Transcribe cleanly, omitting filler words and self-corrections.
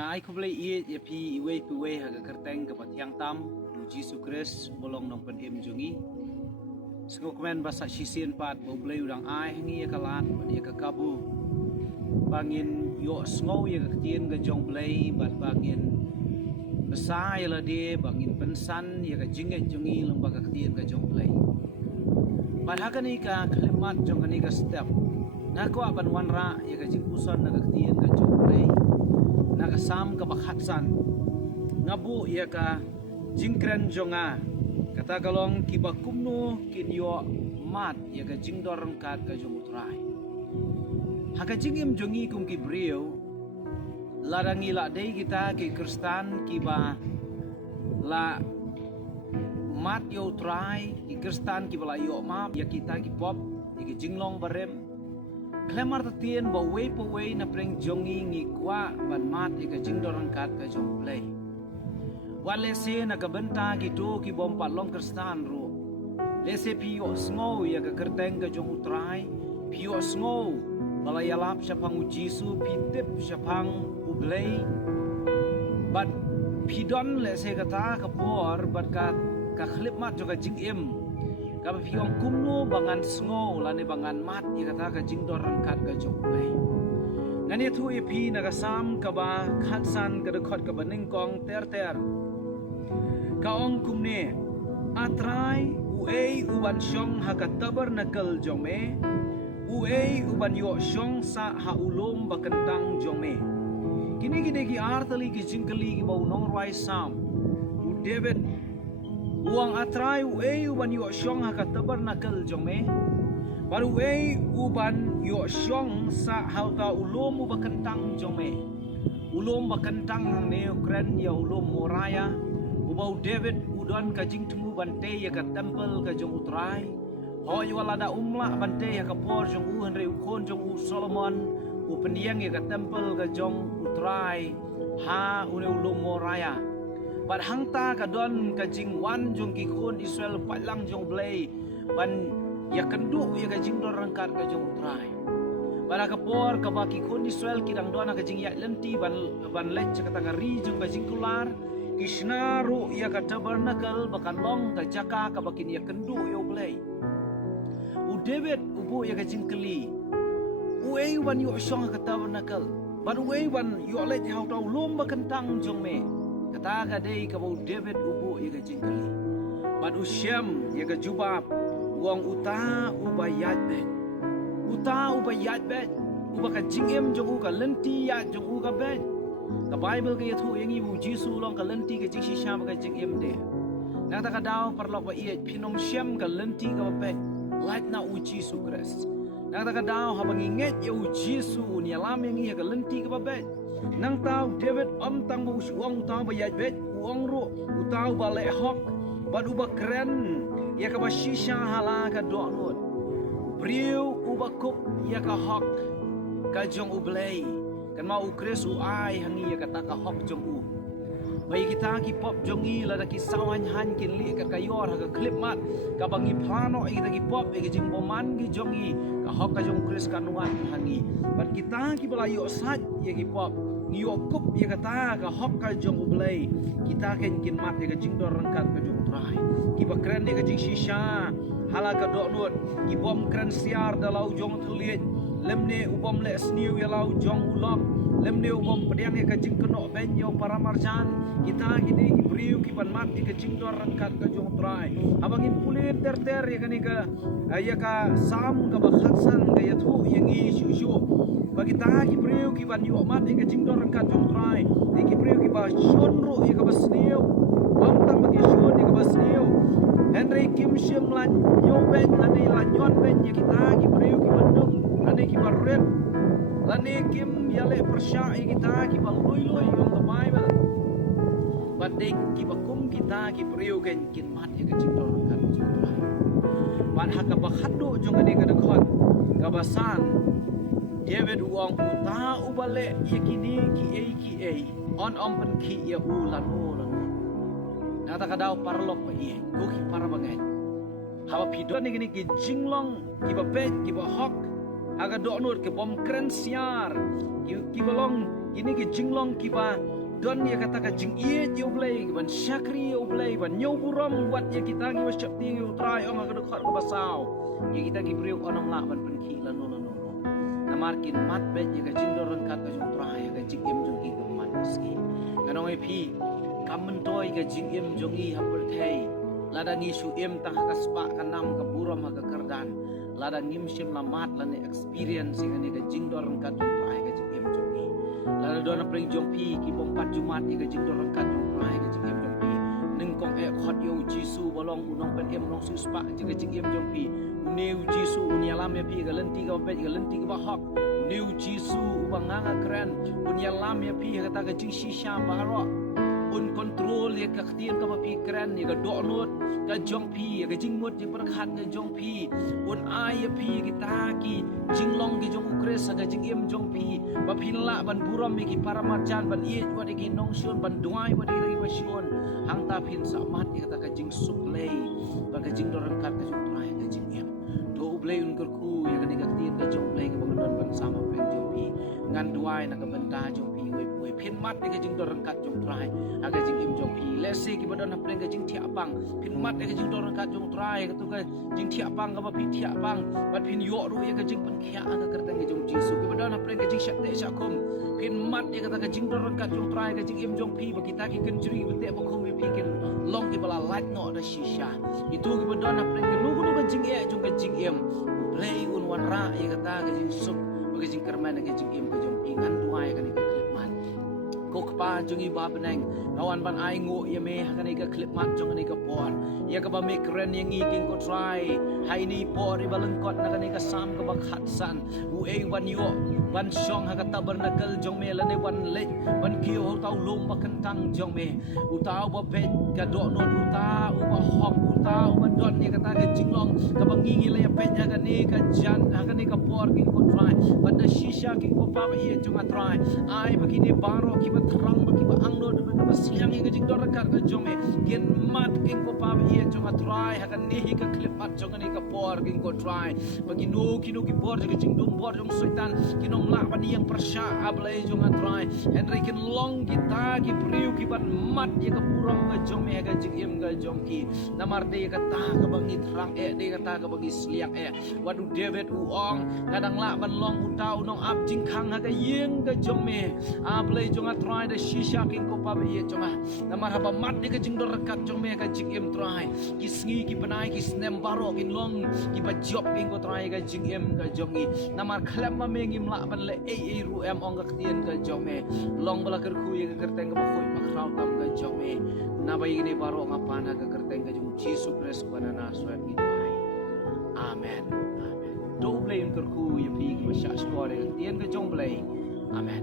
Na ai ko blai ie ya pi iwe piwe ha ga kerteng ke patiang tam du Jesu Kris bolong nong pen im jungi. Sengok men basa sisien pat bo blai udang ai ngi ya kalat ya ka kabu. Bangin yo sngau ya ka tien ga jong blai bat bangin besai la de bangin pensan ya ka jinget jungi lomba ka tien ga jong blai. Bat hakani ka klimat jong kani ka step. Na ko aban wanra ya ka jingpuson na ka tien ga jong blai. Nakasam ka bakhatsan ngabu ya ka jingkren jonga kata kalong kibakumno kinyo mat ya ka jingdorong kat ka jong utrai haka jingim jongi kum ki brio larangi la dei kita ki kristan kiba la mat yo utrai ki kristan kiba la yo map ya kita ki pop ki jinglong barem Klemar tatien ba way po way na preng jongi ngi kwa ban mat ika jingdorang kat ka jong play. Wale se na kabenta gitu ki bom patlong kristan ro. Lese piyo sngow ya ka kerteng ka jong utrai. Piyo sngow balayalap siya pang ujisu pitip siya pang ublay. But pidon lese kata kapor bat ka klip mat jo ka jing im. Kapa piong kumno bangan sngo lani bangan mat i kata ka jingdor rangkat ka joklay. Ngani thu ipi nagasam kaba khatsan ka dekot ka baningkong ter. Kaong kumne atrai uei uban syong haka tabernakel jome uei uban yo syong sa ha ulom bakentang jome. Kini ki artali ki jingkali ki bau nong rai sam u David uang atrai uei uban yo syong haka tabernakel jome baru uei uban yo syong sa hauta ulom bakentang jome ulom bakentang ne kren ya ulom moraya ubau David udon ka jing temu bante ya ka temple ka jong utrai ho yo lada umla bante ya ka por jong u henry ukon jong u Solomon u pendiang ya ka temple ka jong utrai ha une ulom moraya Bat hangta ka don ka jing wan jong ki khon Israel patlang jong blay ban ya kendu ya ka jing don rangkat ka jong utrai. Bara ka por ka ba ki khon Israel ki dang don ka jing ya lenti ban lech ka tangari jong ka jing kular kishna ru ya ka tabernacle bakan long ka jaka ka bakin ya kendu yo blay. U David ubu ya ka jing keli. Uei wan yo syong ka tabernacle. Ban uei wan yo lech hau tau lomba kentang jong me. Kata kadai ka bau David ubu ya ka jingkali. Ban usyam ya ka jubab uang uta ubayat bet. Uta ubayat bet. Uba ka jingem jong u ka lenti ya jong u ka bet. Ka Bible ka yathu yang ibu Jesu long ka lenti ka jing shisha ka jingem de. Nang ta ka daw parlok ba iet pinom syam ka lenti ka bet. Like na u Jesu Christ. Nang ta ka daw habang inget ya u Jesu ni alam yang iya ka lenti ka bet. Nang tau David om tang bu uang tau bayat bet uang ro utau bale hok bad uba keren ya ka bashisha hala ka donut briu uba kup ya ka hok ka jong ublay kan mau ukres u ai hangi ya ka ta ka hok jong u bai kita ki pop jongi la da ki sawan han kin li ka kayor ha ka clip mat ka bangi plano kita ki pop e ki jing boman ki jongi ka hok ka jong kres kanuan hangi bat kita ki balayo sat ya ki pop Niyokop ya kata ka hok ka jong ublay kita kin mat ya ka jing dor rangkat ka jong trai ki bakren ya ka jing shisha hala ka donut ki bom kren siar dalau jong thuliet lemne ubom le sniu ya lau jong ulok lemne ubom pediang ya ka jing kenok ben yo para marjan kita gini ki briu ki pan mat ya ka jing dor rangkat ka jong trai abangin pulit ter ya ka ni ka ya ka sam ka bakhatsan ka ya thu yang i shu bagi ta ki priu ki ban yo mat e ka jingdor rangkat jong trai e ki priu ki ba shon ro e ka basneu bam tang bagi shon e ka basneu Henry Kim Shim lan yo ben lani lan yon ben ye ki ta ki priu ki bandung lani ki barret lani kim yale persya e ki ta ki ba loi on the Bible but de ki ba kum kita ki priu kin mat e ka jingdor rangkat jong trai ban haka ba khaddo jong ani ka dekhon ka basan David uang uta ubale yakini ki ei on pen ki ya ulan nata kadau parlok pa ie ko ki para bangai hawa pidon ni ki jinglong ki ba pet ki ba hok haga donut ke bom keren siar ki balong ini ke jinglong ki ba don ya kata ka jing ie yo blay ban syakri yo blay ban nyo buram buat ya kita ki wasap ti yo try ong ka dekat ka basau ya kita ki priu onong la ban pen ki la no namarkin mat bet ya ka jing doron kat ka jong try ka jing em jong ki ka mat ski kanong ai pi kamen toy ka jing em jong i hapur thai ladang isu em tah ka spa ka nam ka buram ka kardan ladang ngim sim lamat lane experience ngani ka jing doron kat jong try ka jing em jong i lada dona pring jong pi ki bom pat jumat ni ka jing doron kat jong try ka jing em jong pi ning kong e khot yo jisu bolong unong pen em nong su spa ka jing em jong pi neu jisu unia lam ya pi ka lenti ka bet ka lenti ka hok neu jisu ubanganga keren unia lam ya pi ka ta ka jing shisha baro un control ya ka khtian ka pi keren ni ka do not ka jong pi ka jing mot ji perkhat ka jong pi un ai ya pi kita ki jing long ki jong ukres ka jing em jong pi ba phin la ban buram mi ki paramarjan ban ie wa de ki nong sion ban duai wa de ri wa sion hang ta phin sa mat ya ka jing suk lei ba ka jing doran kat ka jong trai ka jing em do ublei un kur ku ya ka ni ka tin ka jong lei ka ban don ban sama pen jong pi ngan duai na ka ban ta jong pi phin mat ka jing doran kat jong trai aga jing em jong pi lesi ki badon hapren ka jing thia pang phin mat ka jing doran kat jong trai ka tu ka jing thia pang ka ba pi thia pang bat phin yo ru ya ka jing pan khia ka kertang ka jong jisu ki badon hapren ka jing syakte syakum phin mat ya ka jing doran kat jong trai ka jing em jong pi ba kita ki kenjuri ba te ba khum pi kin long ki bala light no da shisha itu ki badon hapren ka nu ka jing e jong ka jing em play un wan ra ya ka ta ka jing sup ba ka jing kerman ka jing em ka jong pi ngan duai ka ni ka ko kpa jungi ba beneng kawan ban ai ngo ya me hakani ka clip mat jong ni ka por ya ka ba me kren yang i king ko try hai ni por i balang kot na kani ka sam ka ba khat san u e wan yo ban shong ha ka tabernacle jong me la ne wan le ban ki ho tau lom ba kentang jong me u tau ba pe ka do non u ta u ba hok u ta u ba don ni ka ta ka jinglong ka ba ngi le ya pe ya ka ni ka jan ha ka ni ka por king ko try ba da shisha king ko pa ba ye jong a try ai ba ki ni baro ki terang bagi ba angno de ba siang ga jing dor kar ga jome gen mat king ko pa ye jonga try ha kan nehi ka clip mat jonga ni ka por king ko try bagi no kinu ki por ga jing dum por jong setan kinong la ba ni yang persya ablai jonga try henry kin long kita ki priu ki ban mat ye ka purong ga jome ga jing em ga jong ki namar de ka ta ka bagi terang de ka ta ka bagi sliak wadu david uong kadang la ban long utau nong ap jing khang ha ga yeng ga jome ablai jonga try da shisha king ko pa ye jonga namar haba mat de ka jing dor kat jong me ka jing em try ki sngi ki banai ki snem baro kin long ki ba job king ko try ka jing em ka jongi namar khlem ma me ngim la ban le e ru em ong ka tien ka jong me long bala ker khu ye ka kerteng ka ba khoi ma khrau tam ka jong me na bai ni baro ngapa na ka kerteng ka jong Jesus Christ banana swat ki bai amen amen do blame ker khu ye pi ki ba sha store tien ka jong blai amen